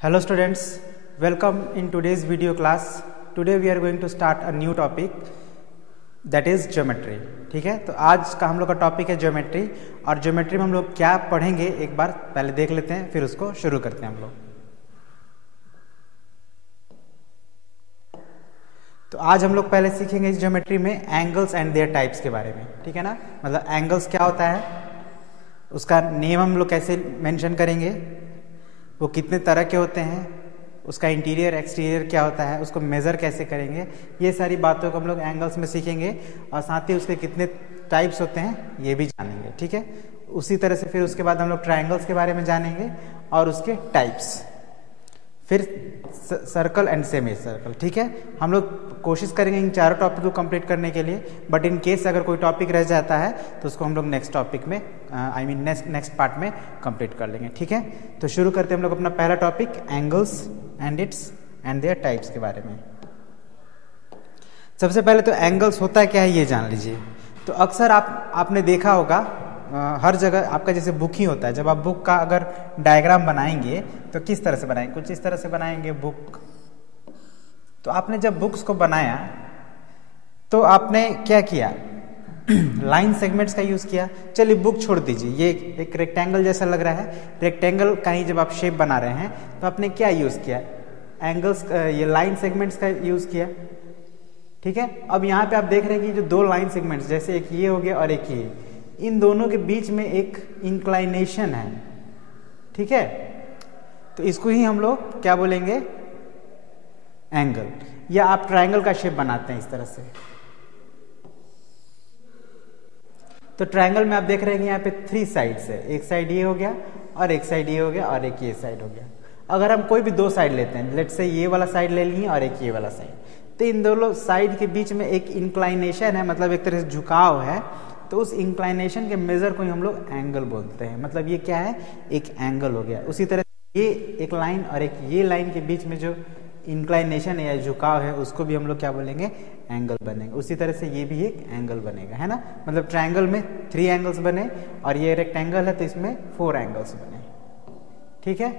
Hello students, welcome in today's video class. Today we are going to start a new topic that is geometry. ठीक है, तो आज का हम लोग का टॉपिक है ज्योमेट्री और ज्योमेट्री में हम लोग क्या पढ़ेंगे एक बार पहले देख लेते हैं, फिर उसको शुरू करते हैं हम लोग। तो आज हम लोग पहले सीखेंगे इस ज्योमेट्री में एंगल्स एंड देयर टाइप्स के बारे में। ठीक है ना, मतलब एंगल्स क्या होता है, उसका नेम हम लोग कैसे मेंशन करेंगे, वो कितने तरह के होते हैं, उसका इंटीरियर एक्सटीरियर क्या होता है, उसको मेज़र कैसे करेंगे, ये सारी बातों को हम लोग एंगल्स में सीखेंगे और साथ ही उसके कितने टाइप्स होते हैं ये भी जानेंगे। ठीक है, उसी तरह से फिर उसके बाद हम लोग ट्रायंगल्स के बारे में जानेंगे और उसके टाइप्स, फिर सर्कल एंड सेमी सर्कल। ठीक है, हम लोग कोशिश करेंगे इन चारों टॉपिक को कंप्लीट करने के लिए, बट इन केस अगर कोई टॉपिक रह जाता है तो उसको हम लोग नेक्स्ट टॉपिक में नेक्स्ट पार्ट में कंप्लीट कर लेंगे। ठीक है, तो शुरू करते हैं हम लोग अपना पहला topic angles and there types के बारे में। सबसे पहले तो एंगल्स होता है क्या है ये जान लीजिए। तो अक्सर आपने देखा होगा हर जगह आपका जैसे बुक ही होता है, जब आप बुक का अगर डायग्राम बनाएंगे तो किस तरह से बनाएंगे, कुछ इस तरह से बनाएंगे बुक। तो आपने जब बुक्स को बनाया तो आपने क्या किया, लाइन सेगमेंट्स का यूज किया। चलिए बुक छोड़ दीजिए, ये एक रेक्टेंगल जैसा लग रहा है, रेक्टेंगल का ही जब आप शेप बना रहे हैं तो आपने क्या यूज किया, एंगल्स, ये लाइन सेगमेंट्स का यूज किया। ठीक है, अब यहाँ पे आप देख रहे हैं कि जो दो लाइन सेगमेंट्स, जैसे एक ये हो गया और एक ये, इन दोनों के बीच में एक इंक्लाइनेशन है। ठीक है, तो इसको ही हम लोग क्या बोलेंगे, एंगल। या आप ट्रायंगल का शेप बनाते हैं इस तरह से। तो ट्रायंगल में आप देख रहे हैं कि यहाँ पे 3 साइड्स है, एक साइड ये हो गया और एक साइड ये हो गया और एक ये साइड हो गया। अगर हम कोई भी 2 साइड लेते हैं, लेट्स से ये वाला साइड ले लिए और एक ये वाला साइड, तो इन दोनों साइड के बीच में एक इंक्लाइनेशन है, मतलब एक तरह से झुकाव है। तो उस इंक्लाइनेशन के मेजर को ही हम लोग एंगल बोलते हैं, मतलब ये क्या है, एक एंगल हो गया। उसी तरह ये एक लाइन और एक ये लाइन के बीच में जो इंक्लाइनेशन है या झुकाव है, उसको भी हम लोग क्या बोलेंगे, एंगल बनेगा। उसी तरह से ये भी एक एंगल बनेगा, है ना। मतलब ट्रायंगल में 3 एंगल्स बने और ये रेक्टेंगल है तो इसमें 4 एंगल्स बने। ठीक है,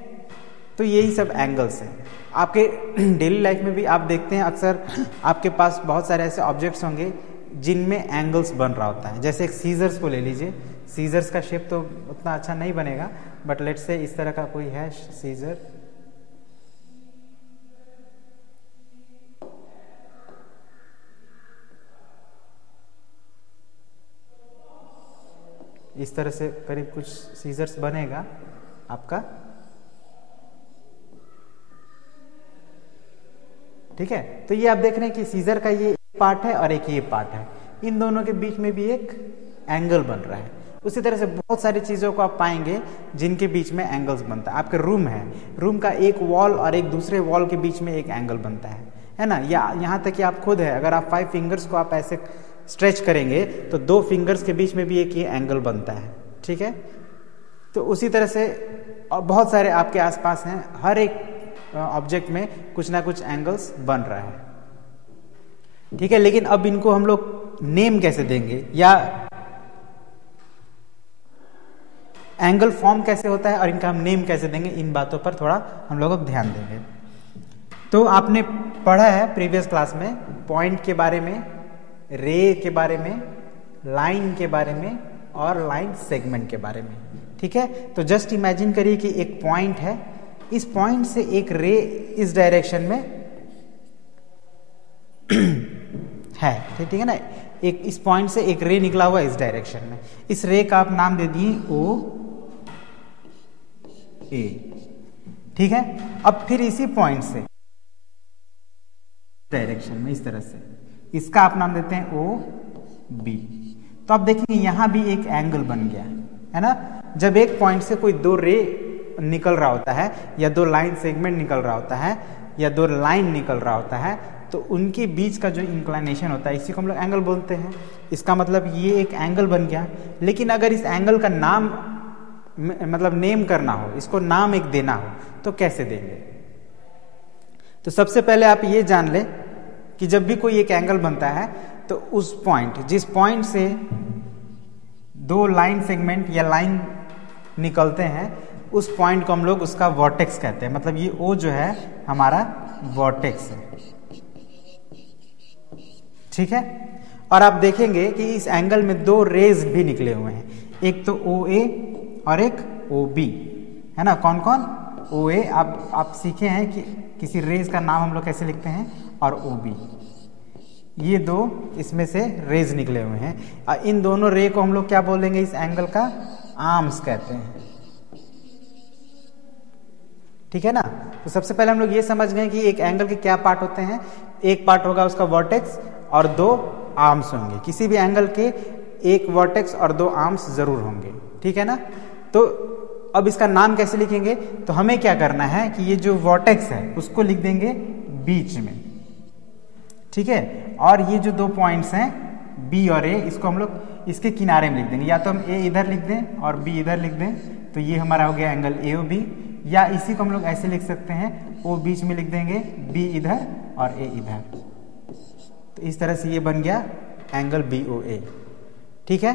तो यही सब एंगल्स हैं। आपके डेली लाइफ में भी आप देखते हैं अक्सर आपके पास बहुत सारे ऐसे ऑब्जेक्ट्स होंगे जिनमें एंगल्स बन रहा होता है। जैसे एक सीजर्स को ले लीजिए, सीजर्स का शेप तो उतना अच्छा नहीं बनेगा, बट लेट्स से इस तरह का कोई है सीजर, इस तरह से करीब कुछ सीजर्स बनेगा आपका। ठीक है, तो ये आप देख रहे हैं कि सीजर का ये पार्ट है और एक ये पार्ट है, इन दोनों के बीच में भी एक एंगल बन रहा है। उसी तरह से बहुत सारी चीज़ों को आप पाएंगे जिनके बीच में एंगल्स बनता है। आपके रूम है, रूम का एक वॉल और एक दूसरे वॉल के बीच में एक एंगल बनता है ना। या यहाँ तक कि आप खुद है, अगर आप 5 फिंगर्स को आप ऐसे स्ट्रेच करेंगे तो 2 फिंगर्स के बीच में भी एक ये एंगल बनता है। ठीक है, तो उसी तरह से बहुत सारे आपके आसपास हैं, हर एक ऑब्जेक्ट में कुछ ना कुछ एंगल्स बन रहा है। ठीक है, लेकिन अब इनको हम लोग नेम कैसे देंगे या एंगल फॉर्म कैसे होता है और इनका हम नेम कैसे देंगे, इन बातों पर थोड़ा हम लोग अब ध्यान देंगे। तो आपने पढ़ा है प्रीवियस क्लास में पॉइंट के बारे में, रे के बारे में, लाइन के बारे में और लाइन सेगमेंट के बारे में। ठीक है, तो जस्ट इमेजिन करिए कि एक पॉइंट है, इस पॉइंट से एक रे इस डायरेक्शन में है। ठीक है ना, एक इस पॉइंट से एक रे निकला हुआ इस डायरेक्शन में, इस रे का आप नाम दे दिए ओ ए। ठीक है, अब फिर इसी पॉइंट से डायरेक्शन में इस तरह से इसका आप नाम देते हैं ओ बी। तो आप देखेंगे यहां भी एक एंगल बन गया है ना। जब एक पॉइंट से कोई 2 रे निकल रहा होता है या 2 लाइन सेगमेंट निकल रहा होता है या 2 लाइन निकल रहा होता है, तो उनके बीच का जो इंक्लाइनेशन होता है इसी को हम लोग एंगल बोलते हैं। इसका मतलब ये एक एंगल बन गया। लेकिन अगर इस एंगल का नाम मतलब नेम करना हो, इसको नाम एक देना हो, तो कैसे देंगे। तो सबसे पहले आप ये जान ले कि जब भी कोई एक एंगल बनता है तो उस पॉइंट, जिस पॉइंट से 2 लाइन सेगमेंट या लाइन निकलते हैं, उस पॉइंट को हम लोग उसका वर्टेक्स कहते हैं। मतलब ये O जो है हमारा वर्टेक्स है, ठीक है। और आप देखेंगे कि इस एंगल में दो रेज भी निकले हुए हैं, एक तो OA और एक OB, है ना। कौन कौन? OA आप सीखे हैं कि किसी रेज का नाम हम लोग कैसे लिखते हैं, और OB, ये दो इसमें से रेज निकले हुए हैं। और इन दोनों रे को हम लोग क्या बोलेंगे, इस एंगल का आर्म्स कहते हैं, ठीक है ना। तो सबसे पहले हम लोग ये समझ गए कि एक एंगल के क्या पार्ट होते हैं। एक पार्ट होगा उसका वर्टेक्स और दो आर्म्स होंगे। किसी भी एंगल के एक वर्टेक्स और दो आर्म्स जरूर होंगे, ठीक है ना। तो अब इसका नाम कैसे लिखेंगे, तो हमें क्या करना है कि ये जो वर्टेक्स है उसको लिख देंगे बीच में, ठीक है। और ये जो दो पॉइंट्स हैं B और A, इसको हम लोग इसके किनारे में लिख देंगे। या तो हम A इधर लिख दें और B इधर लिख दें, तो ये हमारा हो गया एंगल AOB। या इसी को हम लोग ऐसे लिख सकते हैं, O बीच में लिख देंगे, B इधर और A इधर। तो इस तरह से ये बन गया एंगल BOA, ठीक है।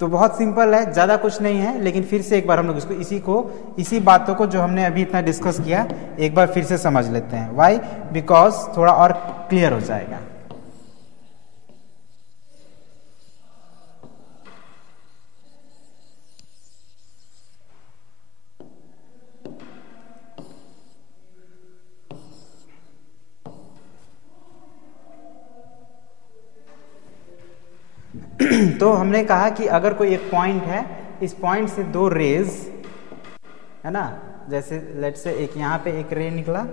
तो बहुत सिंपल है, ज़्यादा कुछ नहीं है। लेकिन फिर से एक बार हम लोग इसको इसी बातों को जो हमने अभी इतना डिस्कस किया एक बार फिर से समझ लेते हैं। वाई? बिकॉज थोड़ा और क्लियर हो जाएगा। तो हमने कहा कि अगर कोई एक पॉइंट है, इस पॉइंट से दो रेज, है ना, जैसे लेट से एक यहाँ पे एक रे निकला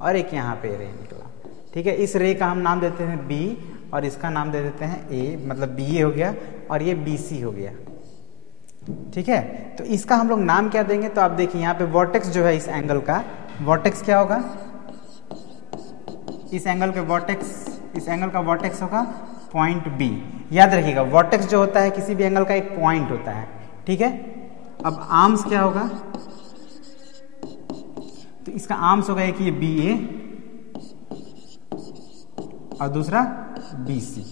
और एक यहाँ पे रे निकला, ठीक है। इस रे का हम नाम देते हैं B और इसका नाम दे देते हैं A, मतलब BA हो गया और ये BC हो गया, ठीक है। तो इसका हम लोग नाम क्या देंगे, तो आप देखिए यहाँ पे वर्टेक्स जो है इस एंगल का, वर्टेक्स क्या होगा, इस एंगल का वर्टेक्स होगा पॉइंट B। याद रखिएगा वर्टेक्स जो होता है किसी भी एंगल का एक पॉइंट होता है, ठीक है। अब आर्म्स क्या होगा, तो इसका आर्म्स होगा एक ये BA और दूसरा BC,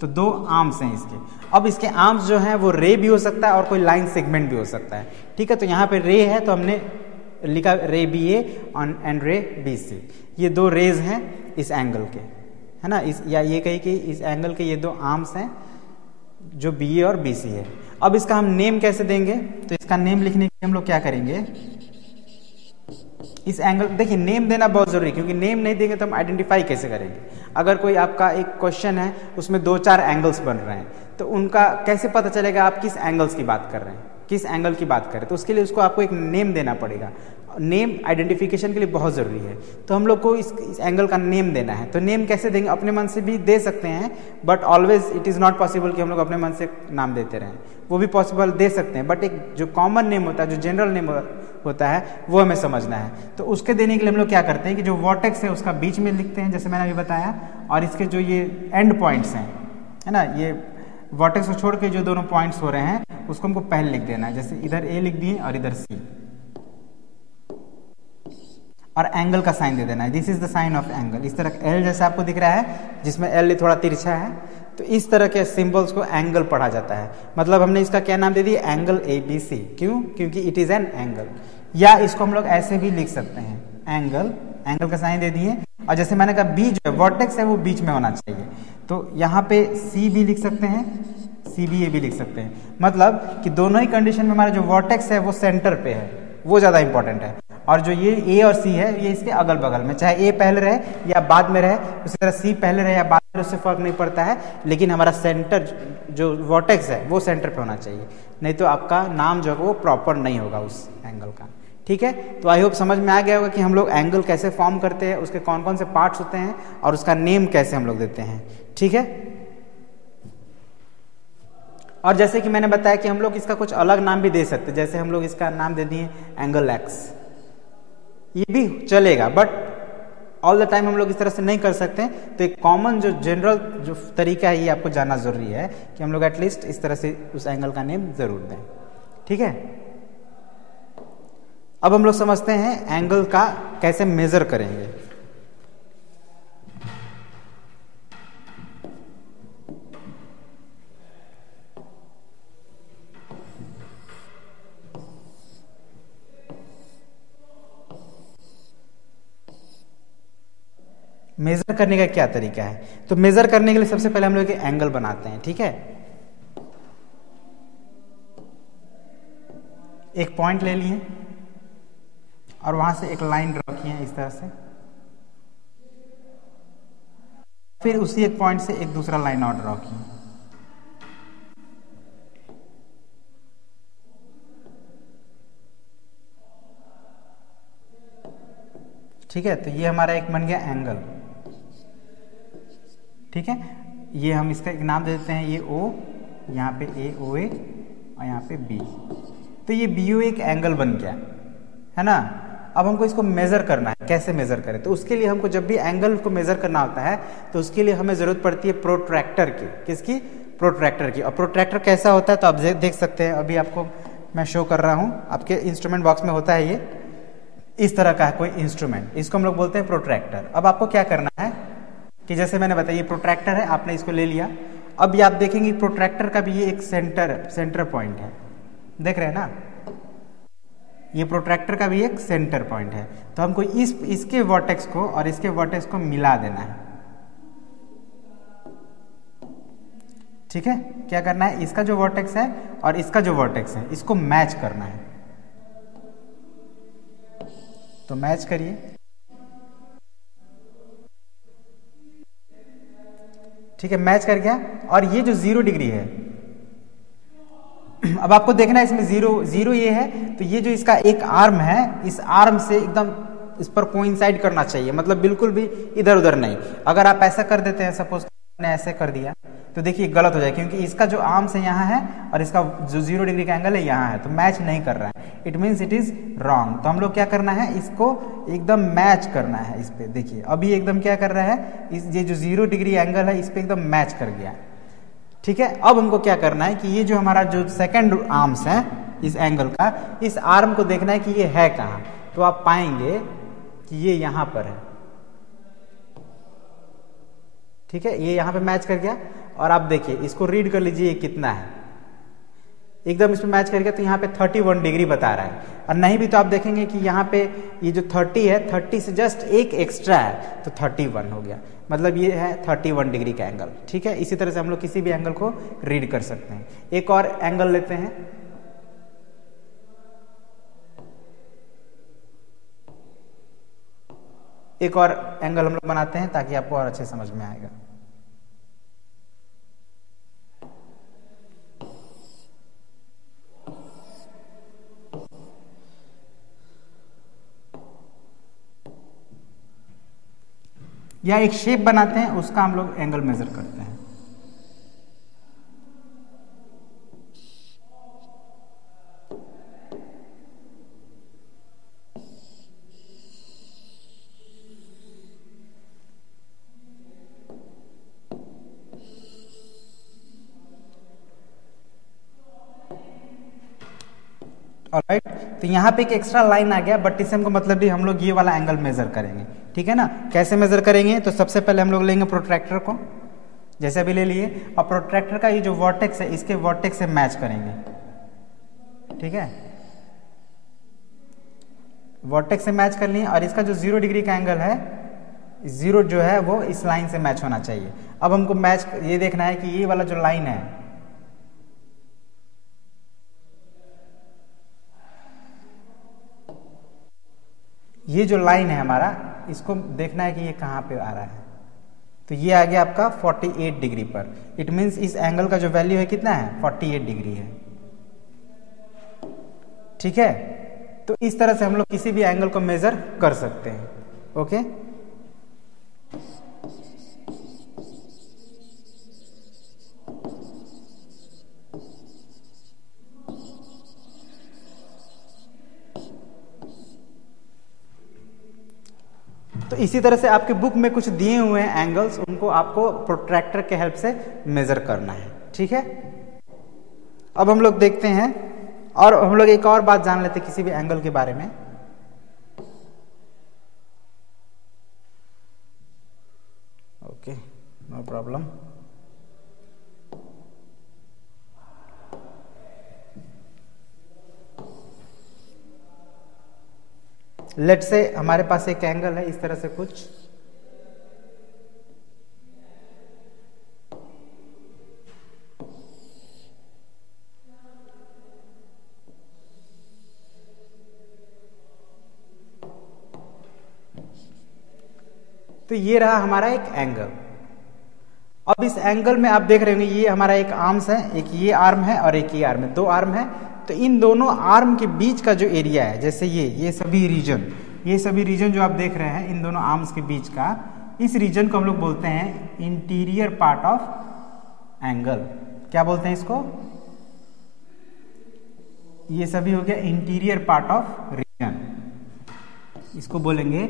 तो दो आर्म्स हैं इसके। अब इसके आर्म्स जो हैं वो रे भी हो सकता है और कोई लाइन सेगमेंट भी हो सकता है, ठीक है। तो यहाँ पे रे है तो हमने लिखा रे BA एंड रे BC, ये दो रेज हैं इस एंगल के, है ना। या ये कही कि इस एंगल के ये दो आर्म्स हैं जो BA और BC है। अब इसका हम नेम कैसे देंगे, तो इसका नेम लिखने के लिए हम लोग क्या करेंगे, इस एंगल, देखिए नेम देना बहुत जरूरी है, क्योंकि नेम नहीं देंगे तो हम आइडेंटिफाई कैसे करेंगे। अगर कोई आपका एक क्वेश्चन है उसमें दो चार एंगल्स बन रहे हैं, तो उनका कैसे पता चलेगा आप किस एंगल्स की बात कर रहे हैं, किस एंगल की बात करें। तो उसके लिए उसको आपको एक नेम देना पड़ेगा। नेम आइडेंटिफिकेशन के लिए बहुत ज़रूरी है। तो हम लोग को इस एंगल का नेम देना है, तो नेम कैसे देंगे, अपने मन से भी दे सकते हैं, but always it is not possible कि हम लोग अपने मन से नाम देते रहें। वो भी पॉसिबल दे सकते हैं, बट एक जो कॉमन नेम होता है, जो जनरल नेम होता है, वो हमें समझना है। तो उसके देने के लिए हम लोग क्या करते हैं कि जो वर्टेक्स है उसका बीच में लिखते हैं, जैसे मैंने अभी बताया, और इसके जो ये एंड पॉइंट्स हैं, है ना, ये वर्टेक्स को छोड़ के जो दोनों पॉइंट्स हो रहे हैं उसको हमको पहले लिख देना है। जैसे इधर A लिख दिए और इधर C, और एंगल का साइन दे देना है, this is the sign of angle. इस तरह L जैसा आपको दिख रहा है, जिसमें L थोड़ा तिरछा है, तो इस तरह के सिंबल्स को एंगल पढ़ा जाता है। मतलब हमने इसका क्या नाम दे दिया, एंगल ABC। क्यों? क्योंकि इट इज एन एंगल। या इसको हम लोग ऐसे भी लिख सकते हैं, एंगल का साइन दे दिए, और जैसे मैंने कहा B जो है वर्टेक्स है वो बीच में होना चाहिए, तो यहाँ पे C भी लिख सकते हैं, CBA भी लिख सकते हैं। मतलब कि दोनों ही कंडीशन में हमारा जो वर्टेक्स है वो सेंटर पे है, वो ज़्यादा इंपॉर्टेंट है। और जो ये A और C है ये इसके अगल बगल में, चाहे A पहले रहे या बाद में रहे, उसी तरह C पहले रहे या बाद में, उससे फर्क नहीं पड़ता है। लेकिन हमारा सेंटर जो वर्टेक्स है वो सेंटर पे होना चाहिए, नहीं तो आपका नाम जो है वो प्रॉपर नहीं होगा उस एंगल का, ठीक है। तो आई होप समझ में आ गया होगा कि हम लोग एंगल कैसे फॉर्म करते हैं, उसके कौन कौन से पार्ट्स होते हैं और उसका नेम कैसे हम लोग देते हैं, ठीक है। और जैसे कि मैंने बताया कि हम लोग इसका कुछ अलग नाम भी दे सकते हैं, जैसे हम लोग इसका नाम दे दिए एंगल X, ये भी चलेगा, बट ऑल द टाइम हम लोग इस तरह से नहीं कर सकते। तो एक कॉमन जो जनरल जो तरीका है ये आपको जानना जरूरी है कि हम लोग एटलीस्ट इस तरह से उस एंगल का नेम जरूर दें, ठीक है। अब हम लोग समझते हैं एंगल का कैसे मेजर करेंगे। मेजर करने का क्या तरीका है? तो मेजर करने के लिए सबसे पहले हम लोग एक एंगल बनाते हैं, ठीक है। एक पॉइंट ले लिए और वहां से एक लाइन ड्रॉ किए इस तरह से, फिर उसी एक पॉइंट से एक दूसरा लाइन और ड्रॉ किए। ठीक है, तो ये हमारा एक बन गया एंगल। ठीक है, ये हम इसका एक नाम दे देते हैं, ये O, यहाँ पे A O A और यहाँ पे B। तो ये BO एक एंगल बन गया, है ना। अब हमको इसको मेजर करना है, कैसे मेजर करें? तो उसके लिए हमको जब भी एंगल को मेजर करना होता है तो उसके लिए हमें जरूरत पड़ती है प्रोट्रैक्टर की। किसकी? प्रोट्रैक्टर की। और प्रोट्रैक्टर कैसा होता है तो आप देख सकते हैं, अभी आपको मैं शो कर रहा हूँ, आपके इंस्ट्रूमेंट बॉक्स में होता है ये इस तरह का है कोई इंस्ट्रूमेंट, इसको हम लोग बोलते हैं प्रोट्रैक्टर। अब आपको क्या करना है कि जैसे मैंने बताया ये प्रोट्रैक्टर है, आपने इसको ले लिया। अब ये आप देखेंगे प्रोट्रैक्टर का भी ये एक सेंटर पॉइंट है, देख रहे हैं ना, ये प्रोट्रैक्टर का भी एक सेंटर पॉइंट है। तो हमको इसके वर्टेक्स को और इसके वर्टेक्स को मिला देना है। ठीक है, क्या करना है, इसका जो वर्टेक्स है और इसका जो वर्टेक्स है इसको मैच करना है। तो मैच करिए। ठीक है, मैच कर गया। और ये जो 0 डिग्री है, अब आपको देखना है इसमें 0 ये है, तो ये जो इसका एक आर्म है, इस आर्म से एकदम इस पर कोइंसाइड करना चाहिए, मतलब बिल्कुल भी इधर उधर नहीं। अगर आप ऐसा कर देते हैं, सपोज मैंने ऐसे कर दिया, तो देखिए गलत हो जाए, क्योंकि इसका जो आर्म्स है यहाँ है और इसका जो 0 डिग्री का एंगल है यहाँ है, तो मैच नहीं कर रहा है, it means it is wrong. तो हम लोग क्या करना है, इसको एकदम मैच करना है इस पे। देखिए अभी एकदम क्या कर रहा है, ये जो 0 डिग्री एंगल है इस पे एकदम मैच कर गया। ठीक है, अब हमको क्या करना है कि ये जो हमारा जो सेकंड आर्म्स है इस एंगल का, इस आर्म को देखना है कि ये है कहाँ। तो आप पाएंगे कि ये यहाँ पर है। ठीक है, ये यहाँ पे मैच कर गया। और आप देखिए इसको रीड कर लीजिए, ये कितना है, एकदम इसमें मैच कर गया। तो यहाँ पे 31 डिग्री बता रहा है। और नहीं भी तो आप देखेंगे कि यहाँ पे ये जो 30 है, 30 से जस्ट एक एक्स्ट्रा है, तो 31 हो गया, मतलब ये है 31 डिग्री का एंगल। ठीक है, इसी तरह से हम लोग किसी भी एंगल को रीड कर सकते हैं। एक और एंगल लेते हैं, एक और एंगल हम लोग बनाते हैं ताकि आपको और अच्छे समझ में आएगा। या एक शेप बनाते हैं, उसका हम लोग एंगल मेजर करते हैं। ऑलराइट, तो यहाँ पे एक एक्स्ट्रा लाइन आ गया, बट इससे हमको मतलब भी हम लोग ये वाला एंगल मेजर करेंगे। ठीक है ना, कैसे मेजर करेंगे? तो सबसे पहले हम लोग लेंगे प्रोट्रैक्टर को, जैसे अभी ले लिए, और प्रोट्रैक्टर का ये जो वर्टेक्स है इसके वर्टेक्स से मैच करेंगे। ठीक है, वर्टेक्स से मैच कर लिए। और इसका जो 0 डिग्री का एंगल है, 0 जो है वो इस लाइन से मैच होना चाहिए। अब हमको मैच ये देखना है कि ये वाला जो लाइन है, ये जो लाइन है हमारा, इसको देखना है कि ये कहाँ पे आ रहा है। तो ये आ गया आपका 48 डिग्री पर। इट मीन्स इस एंगल का जो वैल्यू है कितना है, 48 डिग्री है। ठीक है, तो इस तरह से हम लोग किसी भी एंगल को मेजर कर सकते हैं। ओके, तो इसी तरह से आपके बुक में कुछ दिए हुए हैं एंगल्स, उनको आपको प्रोट्रैक्टर के हेल्प से मेजर करना है। ठीक है, अब हम लोग देखते हैं, और हम लोग एक और बात जान लेते हैं किसी भी एंगल के बारे में। Okay, no problem. लेट से हमारे पास एक एंगल है इस तरह से कुछ, तो ये रहा हमारा एक एंगल। अब इस एंगल में आप देख रहे होंगे ये हमारा एक आर्म्स है, एक ये आर्म है और एक ये आर्म है, 2 आर्म है। तो इन दोनों आर्म के बीच का जो एरिया है, जैसे ये सभी रीजन जो आप देख रहे हैं इन दोनों आर्म्स के बीच का, इस रीजन को हम लोग बोलते हैं इंटीरियर पार्ट ऑफ एंगल। क्या बोलते हैं इसको? ये सभी हो गया इंटीरियर पार्ट ऑफ रीजन, इसको बोलेंगे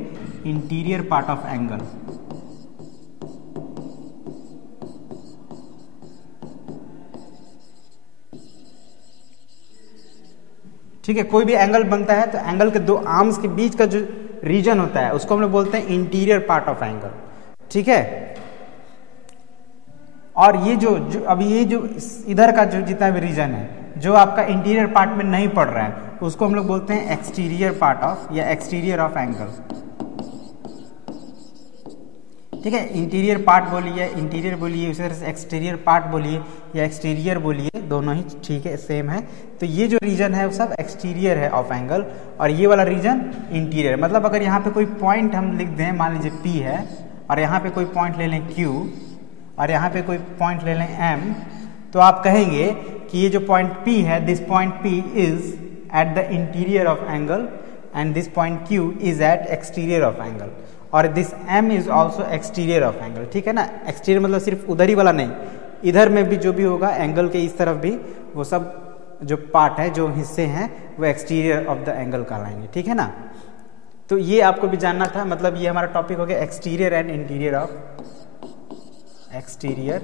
इंटीरियर पार्ट ऑफ एंगल। ठीक है, कोई भी एंगल बनता है तो एंगल के 2 आर्म्स के बीच का जो रीजन होता है उसको हम लोग बोलते हैं इंटीरियर पार्ट ऑफ एंगल। ठीक है, और ये जो अभी ये जो इधर का जो जितना भी रीजन है जो आपका इंटीरियर पार्ट में नहीं पड़ रहा है उसको हम लोग बोलते हैं एक्सटीरियर पार्ट ऑफ या एक्सटीरियर ऑफ एंगल। ठीक है, इंटीरियर पार्ट बोलिए, इंटीरियर बोलिए, उसी तरह से एक्सटीरियर पार्ट बोलिए या एक्सटीरियर बोलिए, दोनों ही ठीक है, सेम है। तो ये जो रीजन है वो सब एक्सटीरियर है ऑफ एंगल और ये वाला रीजन इंटीरियर। मतलब अगर यहाँ पे कोई पॉइंट हम लिख दें, मान लीजिए P है और यहाँ पे कोई पॉइंट ले लें Q और यहाँ पे कोई पॉइंट ले लें M, तो आप कहेंगे कि ये जो पॉइंट P है, this point P is at the interior of angle and this point Q is at exterior of angle और this M is also exterior of angle. ठीक है ना, एक्सटीरियर मतलब सिर्फ उधर ही वाला नहीं, इधर में भी जो भी होगा एंगल के इस तरफ भी वो सब जो पार्ट है, जो हिस्से हैं वो एक्सटीरियर ऑफ द एंगल कहलाएंगे। ठीक है ना, तो ये आपको भी जानना था। मतलब ये हमारा टॉपिक हो गया exterior and interior of exterior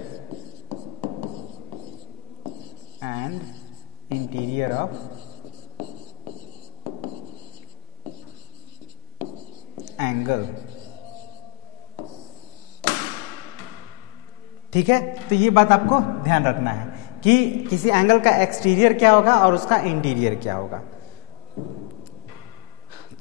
and interior of angle. ठीक है, तो ये बात आपको ध्यान रखना है कि किसी एंगल का एक्सटीरियर क्या होगा और उसका इंटीरियर क्या होगा।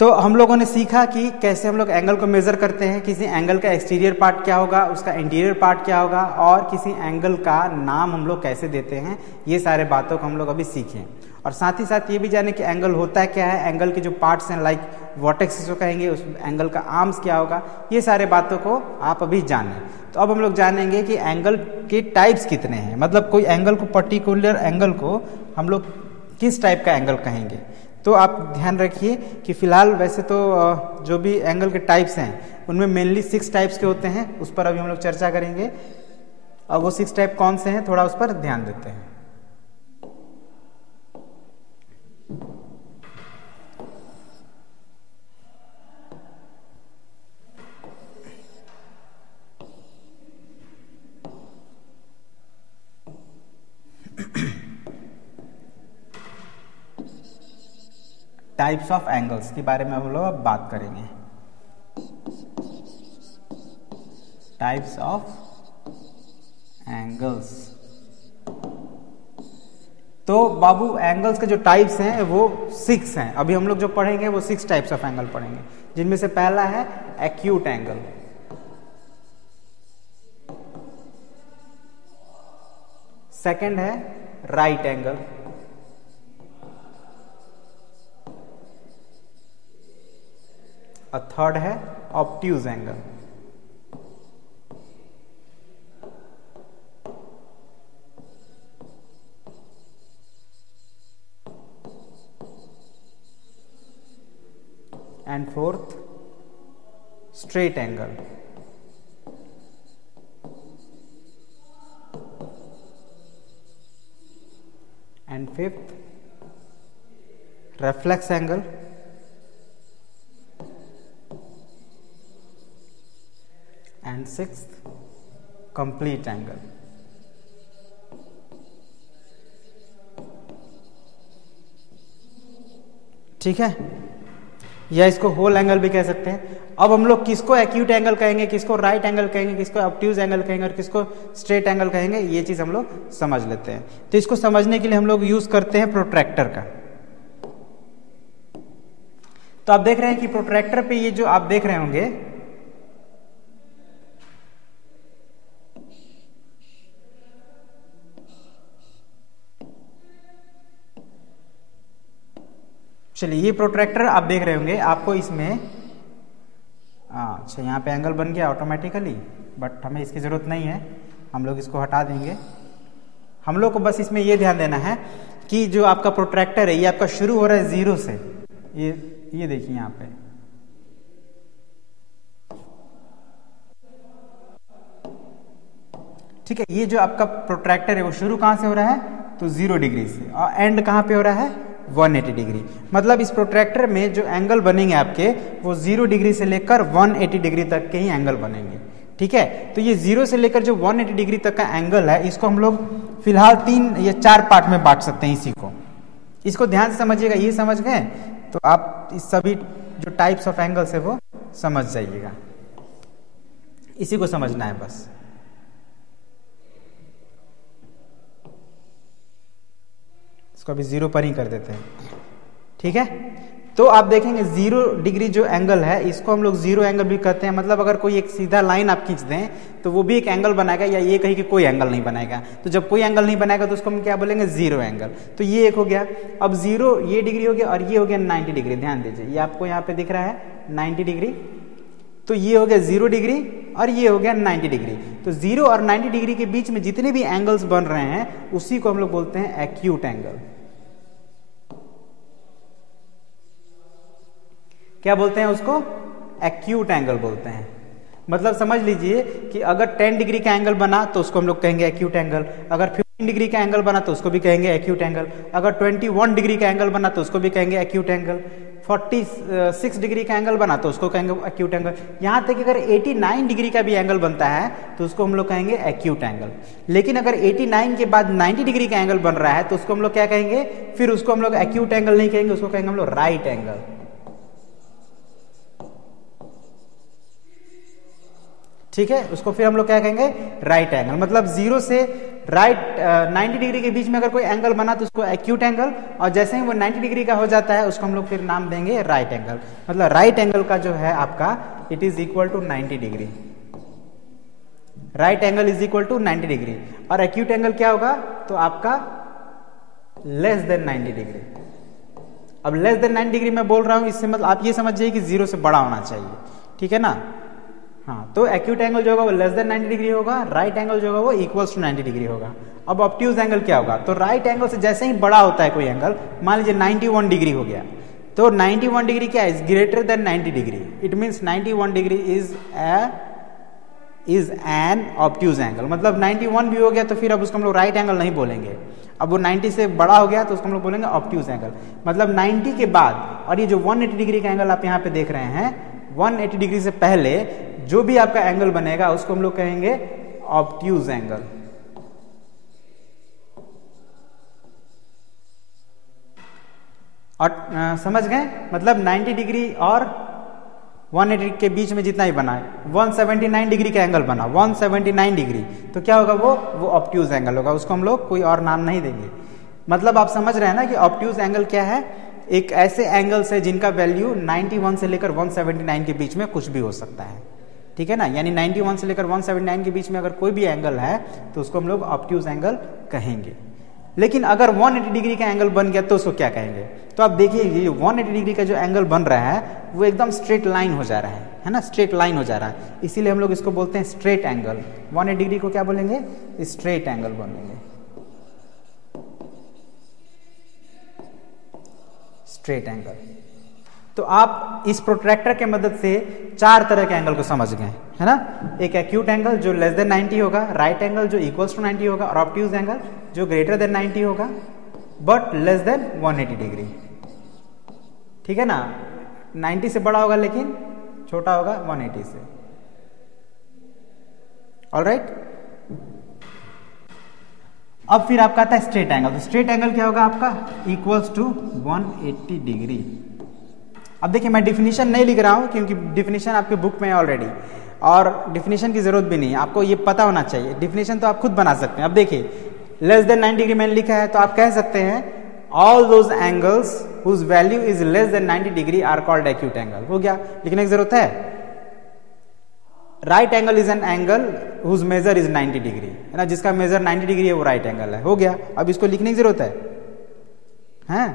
तो हम लोगों ने सीखा कि कैसे हम लोग एंगल को मेजर करते हैं, किसी एंगल का एक्सटीरियर पार्ट क्या होगा, उसका इंटीरियर पार्ट क्या होगा और किसी एंगल का नाम हम लोग कैसे देते हैं। ये सारे बातों को हम लोग अभी सीखें और साथ ही साथ ये भी जाने कि एंगल होता क्या है, एंगल के जो पार्ट्स हैं लाइक वर्टेक्स जो कहेंगे, उस एंगल का आर्म्स क्या होगा, ये सारे बातों को आप अभी जानें। तो अब हम लोग जानेंगे कि एंगल के टाइप्स कितने हैं, मतलब कोई एंगल को, पर्टिकुलर एंगल को हम लोग किस टाइप का एंगल कहेंगे। तो आप ध्यान रखिए कि फिलहाल वैसे तो जो भी एंगल के टाइप्स हैं उनमें मेनली 6 टाइप्स के होते हैं, उस पर अभी हम लोग चर्चा करेंगे। और वो 6 टाइप कौन से हैं थोड़ा उस पर ध्यान देते हैं। टाइप्स ऑफ एंगल्स के बारे में हम लोग अब बात करेंगे। Types of angles. तो बाबू एंगल्स के जो टाइप्स हैं वो 6 हैं। अभी हम लोग जो पढ़ेंगे वो 6 टाइप्स ऑफ एंगल पढ़ेंगे, जिनमें से पहला है एक्यूट एंगल, सेकंड है राइट एंगल, और थर्ड है obtuse angle. And fourth straight angle. And fifth reflex angle. And sixth complete angle. ठीक है, या इसको होल एंगल भी कह सकते हैं। अब हम लोग किसको एक्यूट एंगल कहेंगे, किसको राइट एंगल कहेंगे, किसको ऑब्ट्यूज एंगल कहेंगे और किसको स्ट्रेट एंगल कहेंगे, ये चीज हम लोग समझ लेते हैं। तो इसको समझने के लिए हम लोग यूज करते हैं प्रोट्रैक्टर का। तो आप देख रहे हैं कि प्रोट्रैक्टर पे ये जो आप देख रहे होंगे, चलिए ये प्रोट्रैक्टर आप देख रहे होंगे, आपको इसमें अच्छा यहाँ पे एंगल बन गया ऑटोमेटिकली, बट हमें इसकी ज़रूरत नहीं है, हम लोग इसको हटा देंगे। हम लोग को बस इसमें ये ध्यान देना है कि जो आपका प्रोट्रैक्टर है ये आपका शुरू हो रहा है 0 से, ये देखिए यहाँ पे, ठीक है। ये जो आपका प्रोट्रैक्टर है वो शुरू कहाँ से हो रहा है, तो 0 डिग्री से, और एंड कहाँ पे हो रहा है, 180 डिग्री। मतलब इस प्रोट्रैक्टर में जो एंगल बनेंगे आपके वो 0 डिग्री से लेकर 180 डिग्री तक के ही एंगल बनेंगे, ठीक है। तो ये 0 से लेकर जो 180 डिग्री तक का एंगल है इसको हम लोग फिलहाल 3 या 4 पार्ट में बांट सकते हैं इसी को। इसको ध्यान से समझिएगा, ये समझ गए तो आप इस सभी जो टाइप्स ऑफ एंगल्स है वो समझ जाइएगा, इसी को समझना है बस। इसको अभी 0 पर ही कर देते हैं, ठीक है। तो आप देखेंगे 0 डिग्री जो एंगल है इसको हम लोग 0 एंगल भी कहते हैं। मतलब अगर कोई एक सीधा लाइन आप खींच दें तो वो भी एक एंगल बनाएगा, या ये कहीं कि कोई एंगल नहीं बनाएगा। तो जब कोई एंगल नहीं बनाएगा तो उसको हम क्या बोलेंगे, 0 एंगल। तो ये एक हो गया। अब 0 ये डिग्री हो गया और ये हो गया 90 डिग्री। ध्यान दीजिए, ये आपको यहाँ पे दिख रहा है 90 डिग्री। तो ये हो गया 0 डिग्री और ये हो गया 90 डिग्री। तो 0 और 90 डिग्री के बीच में जितने भी एंगल्स बन रहे हैं उसी को हम लोग बोलते हैं एक्यूट एंगल। क्या बोलते हैं उसको, एक्यूट एंगल बोलते हैं। मतलब समझ लीजिए कि अगर 10 डिग्री का एंगल बना तो उसको हम लोग कहेंगे एक्यूट एंगल, अगर 15 डिग्री का एंगल बना तो उसको भी कहेंगे एक्यूट एंगल, अगर 21 डिग्री का एंगल बना तो उसको भी कहेंगे एक्यूट एंगल, 46 डिग्री का एंगल बना तो उसको कहेंगे एक्यूट एंगल। यहाँ तक कि अगर 89 डिग्री का भी एंगल बनता है तो उसको हम लोग कहेंगे एक्यूट एंगल। लेकिन अगर 89 के बाद 90 डिग्री का एंगल बन रहा है तो उसको हम लोग क्या कहेंगे, फिर उसको हम लोग एक्यूट एंगल नहीं कहेंगे, उसको कहेंगे हम लोग राइट एंगल। ठीक है, उसको फिर हम लोग क्या कहेंगे, राइट एंगल। मतलब 0 से राइट 90 डिग्री के बीच में अगर कोई एंगल बना तो उसको एक्यूट एंगल, और जैसे ही वो 90 डिग्री का हो जाता है उसको हम लोग फिर नाम देंगे राइट एंगल। मतलब राइट एंगल का जो है आपका it is equal to 90 degree. Right angle is equal to 90 degree. और एक्यूट एंगल क्या होगा, तो आपका लेस देन 90 डिग्री। अब लेस देन 90 डिग्री मैं बोल रहा हूं, इससे मतलब आप ये समझिए कि 0 से बड़ा होना चाहिए, ठीक है ना। हाँ, तो एक्यूट एंगल जो होगा वो लेस देन 90 डिग्री होगा, राइट एंगल जो होगा वो इक्वल्स टू 90 डिग्री होगा। अब ऑब्ट्यूज एंगल क्या होगा, तो राइट एंगल से जैसे ही बड़ा होता है कोई एंगल, मान लीजिए 91 डिग्री हो गया, तो 91 डिग्री क्या है, greater than 90 degree. It means 91 degree is an obtuse angle. मतलब 91 भी हो गया तो फिर अब उसको हम लोग राइट एंगल नहीं बोलेंगे, अब वो 90 से बड़ा हो गया तो उसको हम लोग बोलेंगे ऑब्ट्यूज एंगल। मतलब 90 के बाद, और ये जो 180 डिग्री का एंगल आप यहाँ पे देख रहे हैं, 180 डिग्री से पहले जो भी आपका एंगल बनेगा उसको हम लोग कहेंगे ऑब्ट्यूज एंगल। और समझ गए, मतलब 90 डिग्री और 180 के बीच में जितना ही बना है, 179 डिग्री का एंगल बना, 179 डिग्री, तो क्या होगा, वो ऑब्ट्यूज एंगल होगा। उसको हम लोग कोई और नाम नहीं देंगे। मतलब आप समझ रहे हैं ना कि ऑब्ट्यूज एंगल क्या है, एक ऐसे एंगल्स है जिनका वैल्यू 91 से लेकर 179 के बीच में कुछ भी हो सकता है, ठीक है ना। यानी 91 से लेकर 179 के बीच में अगर कोई भी एंगल है तो उसको हम लोग ऑब्ट्यूज एंगल कहेंगे। लेकिन अगर 180 डिग्री का एंगल बन गया तो उसको क्या कहेंगे, तो आप देखिए ये 180 डिग्री का जो एंगल बन रहा है वो एकदम स्ट्रेट लाइन हो जा रहा है ना, स्ट्रेट लाइन हो जा रहा है, इसीलिए हम लोग इसको बोलते हैं स्ट्रेट एंगल। 180 डिग्री को क्या बोलेंगे, स्ट्रेट एंगल बोलेंगे, स्ट्रेट एंगल। तो आप इस प्रोट्रैक्टर के मदद से 4 तरह के एंगल को समझ गए, है ना। एक एक्यूट एंगल जो लेस देन 90 होगा, राइट एंगल जो इक्वल्स टू 90 होगा, और ऑब्ट्यूज एंगल जो ग्रेटर देन 90 होगा बट लेस देन 180 डिग्री, ठीक है ना। 90 से बड़ा होगा लेकिन छोटा होगा 180 से। ऑलराइट, अब फिर आपका आता है स्ट्रेट एंगल। तो स्ट्रेट एंगल क्या होगा आपका, इक्वल्स टू 180 डिग्री। अब देखिए मैं डिफिनीशन नहीं लिख रहा हूं क्योंकि डिफिनीशन आपके बुक में है ऑलरेडी, और डिफिनीशन की जरूरत भी नहीं है, आपको ये पता होना चाहिए। डिफिनीशन तो आप खुद बना सकते हैं। अब देखिए लेस देन 90 डिग्री मैंने लिखा है, तो आप कह सकते हैं all those angles whose value is less than 90 degree are called acute angle. हो गया, लिखने की जरूरत है। Right angle is an angle whose measure is 90 degree, है ना, जिसका मेजर 90 डिग्री है वो राइट एंगल है। हो गया, अब इसको लिखने की जरूरत है।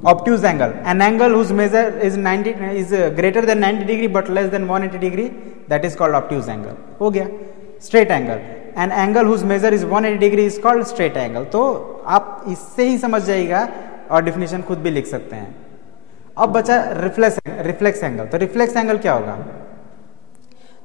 Obtuse angle, an angle whose measure is 90 is greater than 90 degree but less than 180 degree, that is called obtuse angle. हो गया। Straight angle, an angle whose measure is 180 degree is called straight angle. तो आप इससे ही समझ जाइएगा और definition खुद भी लिख सकते हैं। अब बचा रिफ्लेक्स एंगल। तो रिफ्लेक्स एंगल क्या होगा?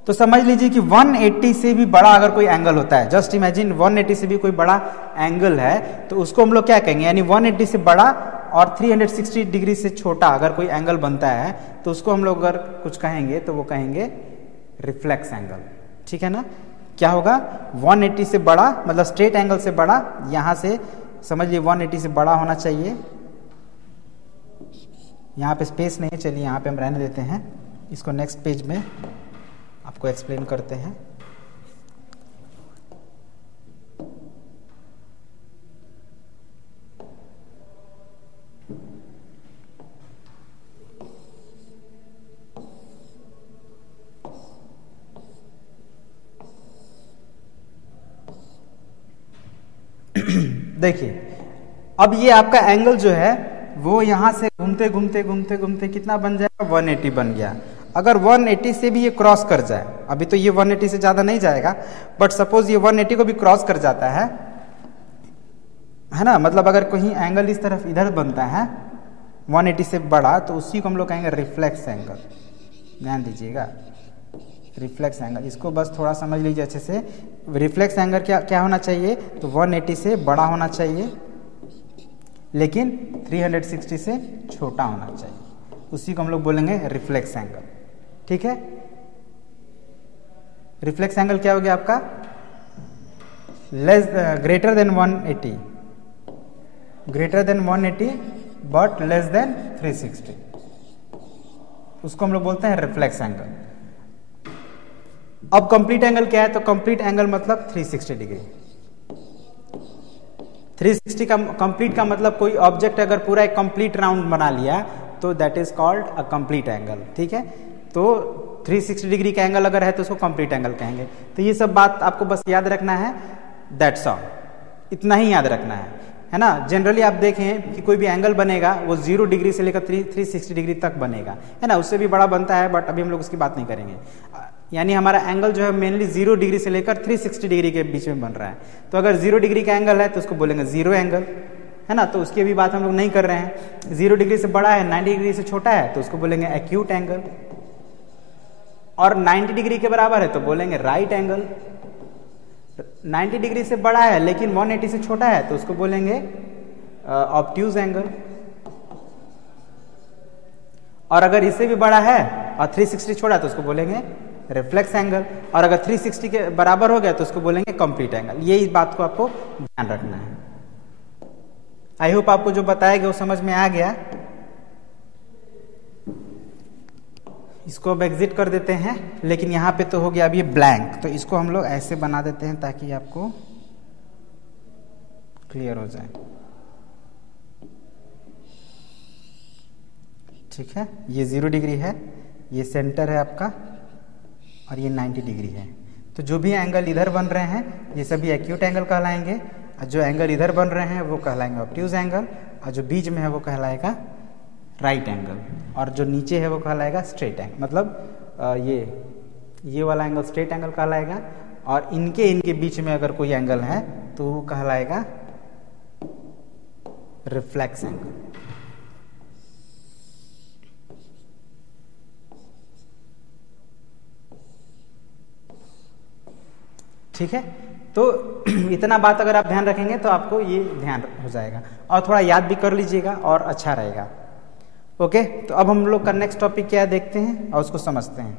तो समझ लीजिए कि 180 से भी बड़ा अगर कोई एंगल होता है, जस्ट इमेजिन 180 से भी कोई बड़ा एंगल है, तो उसको हम लोग क्या कहेंगे, यानी 180 से बड़ा और 360 डिग्री से छोटा अगर कोई एंगल बनता है तो उसको हम लोग अगर कुछ कहेंगे तो वो कहेंगे रिफ्लेक्स एंगल। ठीक है ना? क्या होगा? 180 से बड़ा मतलब स्ट्रेट एंगल से बड़ा, यहां से समझिए 180 से बड़ा होना चाहिए। यहाँ पे स्पेस नहीं है, चलिए यहाँ पे हम रहने देते हैं, इसको नेक्स्ट पेज में आपको एक्सप्लेन करते हैं। देखिए अब ये आपका एंगल जो है वो यहां से घूमते घूमते घूमते घूमते कितना बन जाएगा? 180 बन गया। अगर 180 से भी ये क्रॉस कर जाए, अभी तो ये 180 से ज्यादा नहीं जाएगा, बट सपोज ये 180 को भी क्रॉस कर जाता है ना, मतलब अगर कोई एंगल इस तरफ इधर बनता है 180 से बड़ा, तो उसी को हम लोग कहेंगे रिफ्लेक्स एंगल। ध्यान दीजिएगा, रिफ्लेक्स एंगल, इसको बस थोड़ा समझ लीजिए अच्छे से। रिफ्लेक्स एंगल क्या क्या होना चाहिए? तो 180 से बड़ा होना चाहिए लेकिन 360 से छोटा होना चाहिए, उसी को हम लोग बोलेंगे रिफ्लेक्स एंगल। ठीक है? रिफ्लेक्स एंगल क्या हो गया आपका? Greater than 180, greater than 180 but less then 360, उसको हम लोग बोलते हैं रिफ्लेक्स एंगल। अब कंप्लीट एंगल क्या है? तो कंप्लीट एंगल मतलब 360 डिग्री। 360 का कंप्लीट का मतलब कोई ऑब्जेक्ट अगर पूरा एक कंप्लीट राउंड बना लिया तो that is called a complete angle. ठीक है? तो 360 डिग्री का एंगल अगर है तो उसको कंप्लीट एंगल कहेंगे। तो ये सब बात आपको बस याद रखना है, दैट्स ऑल, इतना ही याद रखना है ना? जनरली आप देखें कि कोई भी एंगल बनेगा वो 0 डिग्री से लेकर 360 डिग्री तक बनेगा, है ना? उससे भी बड़ा बनता है बट अभी हम लोग उसकी बात नहीं करेंगे। यानी हमारा एंगल जो है मेनली 0 डिग्री से लेकर 360 डिग्री के बीच में बन रहा है। तो अगर 0 डिग्री का एंगल है तो उसको बोलेंगे जीरो एंगल, है ना? तो उसकी भी बात हम लोग नहीं कर रहे हैं। 0 डिग्री से बड़ा है, 90 डिग्री से छोटा है तो उसको बोलेंगे एक्यूट एंगल, और 90 डिग्री के बराबर है तो बोलेंगे राइट एंगल। 90 डिग्री से बड़ा है लेकिन 180 से छोटा है तो उसको बोलेंगे ऑब्ट्यूज एंगल, और अगर इससे भी बड़ा है और 360 छोड़ा तो उसको बोलेंगे रिफ्लेक्स एंगल, और अगर 360 के बराबर हो गया तो उसको बोलेंगे कंप्लीट एंगल। ये इस बात को आपको ध्यान रखना है। आई होप आपको जो बताया गया वो समझ में आ गया। इसको अब एग्जिट कर देते हैं, लेकिन यहाँ पे तो हो गया अभी ब्लैंक, तो इसको हम लोग ऐसे बना देते हैं ताकि आपको क्लियर हो जाए। ठीक है? ये 0 डिग्री है, ये सेंटर है आपका, और ये 90 डिग्री है। तो जो भी एंगल इधर बन रहे हैं ये सभी एक्यूट एंगल कहलाएंगे, और जो एंगल इधर बन रहे हैं वो कहलाएंगे ऑब्ट्यूज एंगल, और जो बीच में है वो कहलाएगा राइट एंगल, और जो नीचे है वो कहलाएगा स्ट्रेट एंगल। मतलब ये वाला एंगल स्ट्रेट एंगल कहलाएगा, और इनके बीच में अगर कोई एंगल है तो वो कहलाएगा रिफ्लेक्स एंगल। ठीक है? तो इतना बात अगर आप ध्यान रखेंगे तो आपको ये ध्यान हो जाएगा, और थोड़ा याद भी कर लीजिएगा और अच्छा रहेगा। ओके? तो अब हम लोग का नेक्स्ट टॉपिक क्या है देखते हैं और उसको समझते हैं।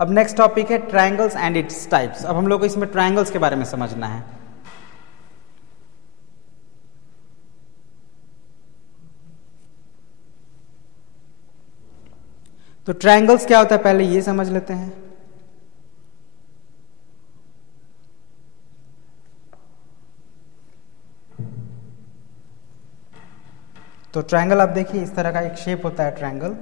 अब नेक्स्ट टॉपिक है ट्रायंगल्स एंड इट्स टाइप्स। अब हम लोग को इसमें ट्रायंगल्स के बारे में समझना है। तो ट्रायंगल्स क्या होता है पहले ये समझ लेते हैं। तो ट्रायंगल आप देखिए इस तरह का एक शेप होता है ट्रायंगल।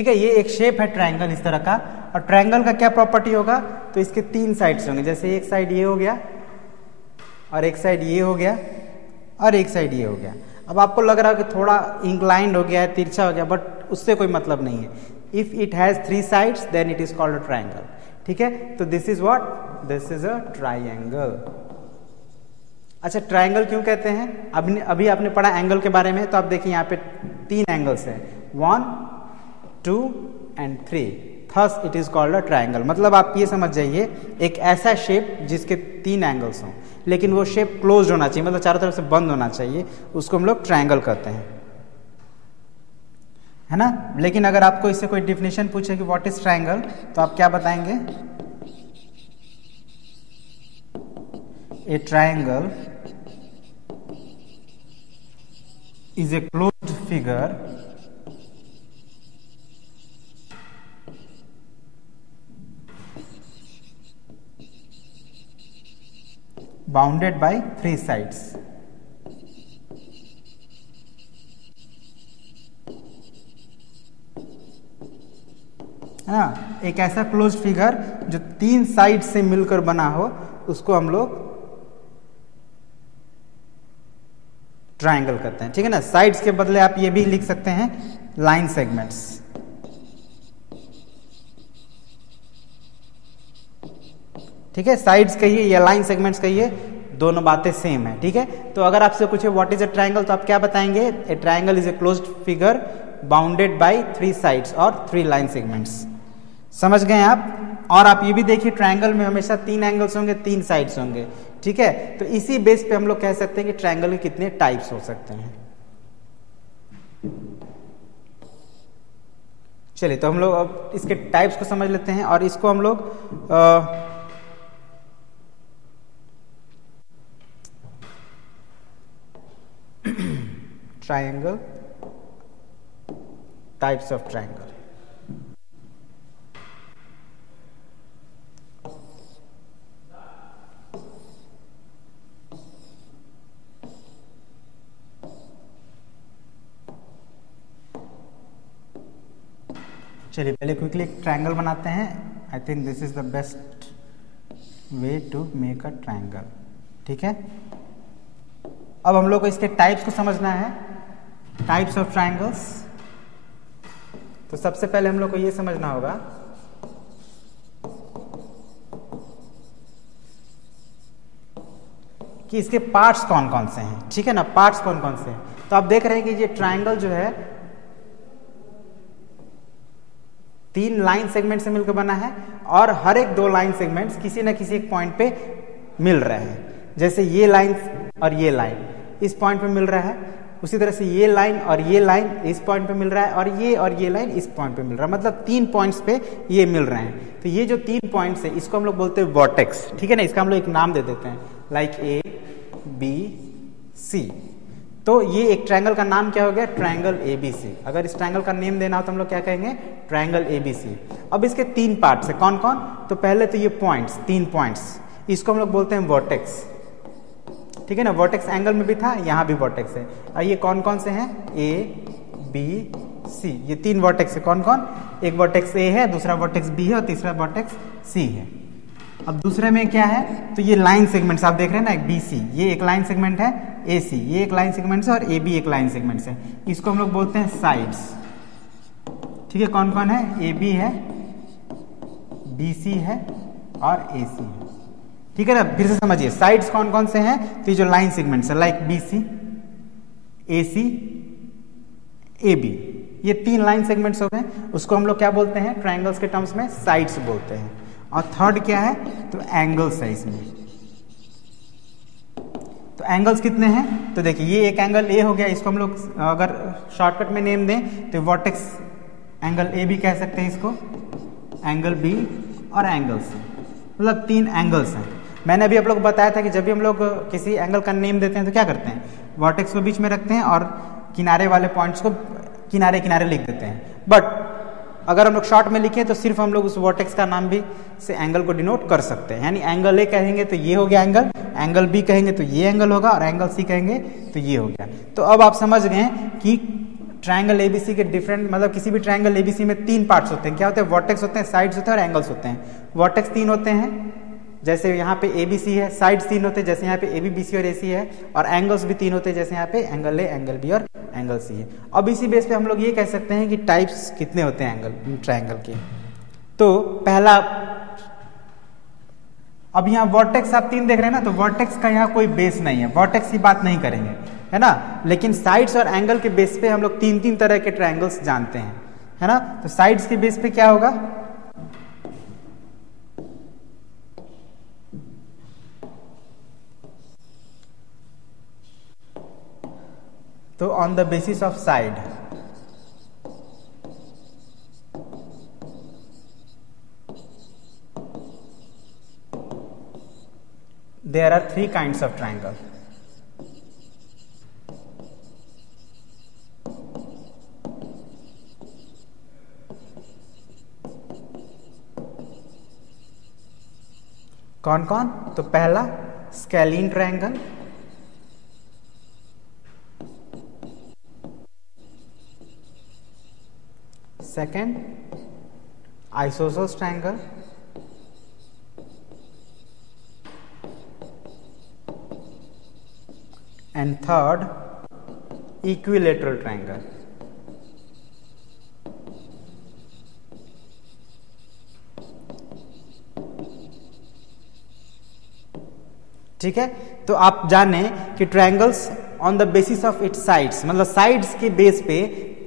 ठीक है, ये एक शेप है ट्रायंगल इस तरह का, और ट्रायंगल का क्या प्रॉपर्टी होगा, तो इसके 3 साइड्स होंगे, जैसे एक साइड ये हो गया और एक साइड ये हो गया और एक साइड ये हो गया। अब आपको लग रहा है कि थोड़ा इंक्लाइंड हो गया है, तिरछा हो गया, बट उससे कोई मतलब नहीं है। If it has 3 sides then it is called a triangle. ठीक है, तो this is what, this is a triangle. अच्छा, ट्रायंगल क्यों कहते हैं, अभी आपने पढ़ा एंगल के बारे में, तो आप देखिए यहाँ पे 3 एंगल्स हैं, 1, 2 and 3, thus it is called a triangle. मतलब आप ये समझ जाइए, एक ऐसा शेप जिसके 3 एंगल्स हों, लेकिन वो शेप क्लोज होना चाहिए, मतलब चारों तरफ से बंद होना चाहिए, उसको हम लोग ट्रायंगल कहते हैं, है ना। लेकिन अगर आपको इससे कोई डिफिनेशन पूछे कि व्हाट इज ट्रायंगल, तो आप क्या बताएंगे, ए triangle is a closed figure bounded by 3 sides। है ना, एक ऐसा क्लोज्ड फिगर जो 3 साइड से मिलकर बना हो, उसको हम लोग ट्रायंगल कहते हैं। ठीक है ना, साइड्स के बदले आप ये भी लिख सकते हैं लाइन सेगमेंट्स। ठीक है, साइड्स कहिए या लाइन सेगमेंट्स कहिए, दोनों बातें सेम है। ठीक है, तो अगर आपसे पूछे व्हाट इज अ ट्रायंगल, तो आप क्या बताएंगे, ए triangle is a closed figure bounded by 3 sides और 3 लाइन सेगमेंट्स। समझ गए आप। और आप ये भी देखिए, ट्रायंगल में हमेशा 3 एंगल्स होंगे, 3 साइड्स होंगे। ठीक है, तो इसी बेस पे हम लोग कह सकते हैं कि ट्रायंगल के कितने टाइप्स हो सकते हैं। चलिए, तो हम लोग अब इसके टाइप्स को समझ लेते हैं, और इसको हम लोग ट्रायंगल, टाइप्स ऑफ ट्रायंगल। चलिए, पहले क्विकली एक ट्रायंगल बनाते हैं। I think this is the best way to make a triangle. ठीक है, अब हम लोग को इसके टाइप्स को समझना है, टाइप्स ऑफ ट्रायंगल्स। तो सबसे पहले हम लोग को ये समझना होगा कि इसके पार्ट्स कौन कौन से हैं। ठीक है ना, पार्ट्स कौन कौन से हैं। तो आप देख रहे हैं कि ये ट्रायंगल जो है 3 लाइन सेगमेंट से मिलकर बना है, और हर एक 2 लाइन सेगमेंट्स किसी न किसी एक पॉइंट पे मिल रहे हैं। जैसे ये लाइन और ये लाइन इस पॉइंट पे मिल रहा है, उसी तरह से ये लाइन और ये लाइन इस पॉइंट पे मिल रहा है, और ये लाइन इस पॉइंट पे मिल रहा है। मतलब 3 पॉइंट्स पे ये मिल रहे हैं। तो ये जो 3 पॉइंट्स है, इसको हम लोग बोलते हैं वर्टेक्स। ठीक है ना, इसका हम लोग एक नाम दे देते हैं, लाइक ए बी सी। तो ये एक ट्रायंगल का नाम क्या हो गया, ट्रायंगल एबीसी। अगर इस ट्रायंगल का नेम देना हो तो हम लोग क्या कहेंगे, ट्रायंगल एबीसी। अब इसके 3 पार्ट्स है, कौन कौन, तो पहले तो ये पॉइंट्स, 3 पॉइंट्स, इसको हम लोग बोलते हैं वर्टेक्स। ठीक है ना, वर्टेक्स एंगल में भी था, यहाँ भी वर्टेक्स है। और ये कौन कौन से हैं, ए बी सी, ये 3 वर्टेक्स है। कौन कौन, एक वर्टेक्स ए है, दूसरा वर्टेक्स बी है, और तीसरा वर्टेक्स सी है। अब दूसरे में क्या है, तो ये लाइन सेगमेंट्स आप देख रहे हैं ना, एक बी सी, ये एक लाइन सेगमेंट है, ए सी ये एक लाइन सेगमेंट है, और ए बी एक लाइन सेगमेंट है। इसको हम लोग बोलते हैं साइड्स। ठीक है, कौन कौन है, ए बी है, बी सी है, और ए सी है। ठीक है ना, फिर से समझिए, साइड्स कौन कौन से हैं, तो ये जो लाइन सेगमेंट्स है, like B C, A C, A B, ये 3 लाइन सेगमेंट्स हो गए, उसको हम लोग क्या बोलते हैं, ट्रायंगल्स के टर्म्स में साइड्स बोलते हैं। और थर्ड क्या है, तो एंगल्स है इसमें। तो एंगल्स कितने हैं, तो देखिए ये एक एंगल ए हो गया, इसको हम लोग अगर शॉर्टकट में नेम दें तो वर्टेक्स एंगल ए भी कह सकते हैं इसको, एंगल बी और एंगल सी, मतलब 3 एंगल्स हैं। मैंने अभी आप लोग को बताया था कि जब भी हम लोग किसी एंगल का नेम देते हैं तो क्या करते हैं, वर्टेक्स को बीच में रखते हैं और किनारे वाले पॉइंट्स को किनारे किनारे लिख देते हैं। बट अगर हम लोग शॉर्ट में लिखें तो सिर्फ हम लोग उस वर्टेक्स का नाम भी से एंगल को डिनोट कर सकते हैं। यानी एंगल ए कहेंगे तो ये हो गया एंगल, एंगल बी कहेंगे तो ये एंगल होगा, और एंगल सी कहेंगे तो ये हो गया। तो अब आप समझ गए कि ट्रायंगल एबीसी के डिफरेंट, मतलब किसी भी ट्रायंगल एबीसी में 3 पार्ट्स होते हैं। क्या होते हैं? वर्टेक्स होते हैं, साइड्स होते हैं और एंगल्स होते हैं। वर्टेक्स 3 होते हैं, जैसे यहाँ पे एबीसी है, साइड्स 3 होते हैं जैसे यहाँ पे एबी बीसी और एसी है, और एंगल्स भी 3 होते हैं जैसे यहाँ पे एंगल ए, एंगल बी और एंगल सी है। अब इसी बेस पे हम लोग ये कह सकते हैं कि टाइप्स कितने होते हैं एंगल ट्रायंगल के। तो पहला, अब यहाँ वर्टेक्स आप 3 देख रहे हैं ना, तो वर्टेक्स का यहाँ कोई बेस नहीं है, वर्टेक्स की बात नहीं करेंगे, है ना। लेकिन साइड्स और एंगल के बेस पे हम लोग 3 तरह के ट्रायंगल्स जानते हैं, है ना। तो साइड्स के बेस पे क्या होगा? तो on the basis of side, there are 3 kinds of triangle. कौन कौन? तो पहला scalene triangle, second isosceles triangle, and third equilateral triangle. ठीक है, तो आप जाने कि triangles on the basis of its sides, मतलब साइड्स के बेस पे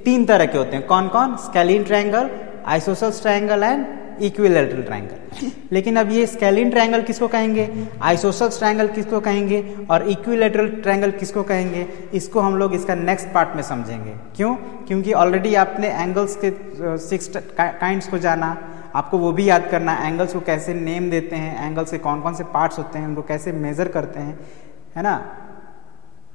3 तरह के होते हैं। कौन कौन? Scalene triangle, isosceles triangle and equilateral triangle. लेकिन अब ये स्केलीन ट्रायंगल किसको कहेंगे, आइसोसेलेस ट्रायंगल किसको कहेंगे, और इक्विलैटरल ट्रायंगल किसको कहेंगे, इसको हम लोग इसका नेक्स्ट पार्ट में समझेंगे। क्यों? क्योंकि ऑलरेडी आपने एंगल्स के 6 काइंड्स को जाना, आपको वो भी याद करना, एंगल्स को कैसे नेम देते हैं, एंगल्स के कौन कौन से पार्ट्स होते हैं, उनको कैसे मेजर करते हैं, है ना।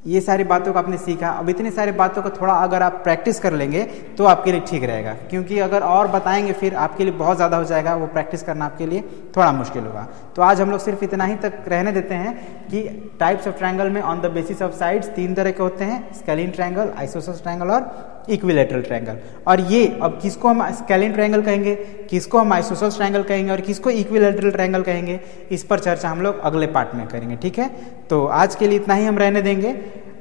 ये सारी बातों को आपने सीखा। अब इतनी सारी बातों को थोड़ा अगर आप प्रैक्टिस कर लेंगे तो आपके लिए ठीक रहेगा, क्योंकि अगर और बताएंगे फिर आपके लिए बहुत ज़्यादा हो जाएगा, वो प्रैक्टिस करना आपके लिए थोड़ा मुश्किल होगा। तो आज हम लोग सिर्फ इतना ही तक रहने देते हैं कि टाइप्स ऑफ ट्रायंगल में on the basis of sides 3 तरह के होते हैं, स्केलीन ट्रायंगल, आइसोसेलेस ट्रायंगल और इक्विलैटरल ट्रायंगल। और ये अब किसको हम स्केलीन ट्रायंगल कहेंगे, किसको हम आइसोसेलेस ट्रायंगल कहेंगे और किसको इक्विलैटरल ट्रायंगल कहेंगे, इस पर चर्चा हम लोग अगले पार्ट में करेंगे। ठीक है, तो आज के लिए इतना ही हम रहने देंगे।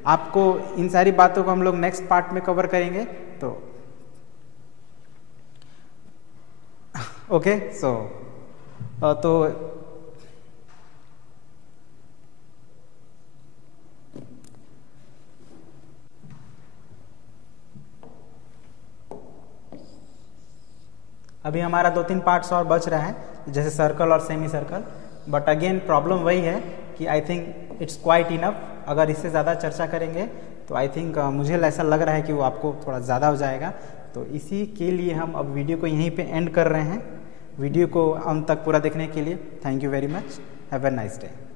आपको इन सारी बातों को हम लोग नेक्स्ट पार्ट में कवर करेंगे। तो ओके, सो तो अभी हमारा 2-3 पार्ट्स और बच रहा है, जैसे सर्कल और semi circle. But again problem वही है कि I think it's quite enough. अगर इससे ज़्यादा चर्चा करेंगे तो आई थिंक मुझे ऐसा लग रहा है कि वो आपको थोड़ा ज़्यादा हो जाएगा। तो इसी के लिए हम अब वीडियो को यहीं पे एंड कर रहे हैं। वीडियो को अंत तक पूरा देखने के लिए thank you very much. Have a nice day.